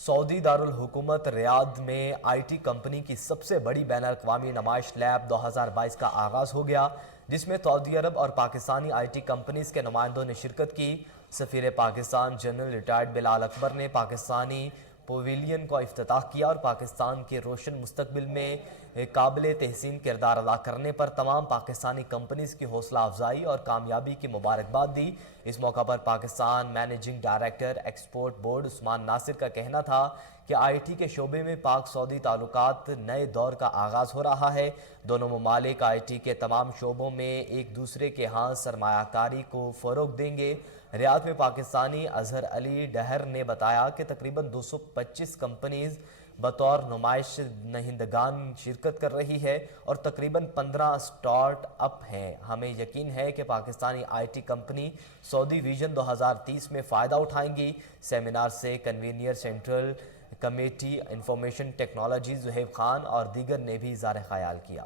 سعودی دارالحکومت ریاض میں I T company کی سب سے بڑی بین الاقوامی نمائش لیب 2022 کا آغاز ہو گیا، جس میں سعودی عرب اور پاکستانی آئی ٹی کمپنیز کے نمائندوں نے شرکت کی۔ سفیر پاکستان جنرل ریٹائرڈ بلال اکبر نے پاکستانی پویلین کو افتتاح کیا اور پاکستان کے روشن مستقبل میں قابل تحسین کردار ادا کرنے پر تمام پاکستانی کمپنیز کی حوصلہ افزائی اور کامیابی کی مبارکباد دی۔ اس موقع پر Pakistan managing director export board Usman Nasir کا کہنا تھا کہ آئی ٹی کے شعبے میں پاک سعودی تعلقات نئے دور کا آغاز ہو رہا ہے۔ دونوں ممالک آئی ٹی کے تمام شعبوں میں ایک دوسرے کے ہاں سرمایہ کاری کو فروغ دیں گے۔ ریاض میں پاکستانی اظہر علی ڈہر نے بتایا کہ تقریباً 225 کمپنیز بطور نمائش دہندگان شرکت کر رہی ہے اور تقریباً 15 سٹارٹ اپ ہیں۔ ہمیں یقین ہے کہ Pakistani I T company Saudi vision 2030 میں فائدہ اٹھائیں گی۔ سیمینار سے convener central committee information technology Zohaib Khan اور دیگر نے بھی اظہار خیال کیا۔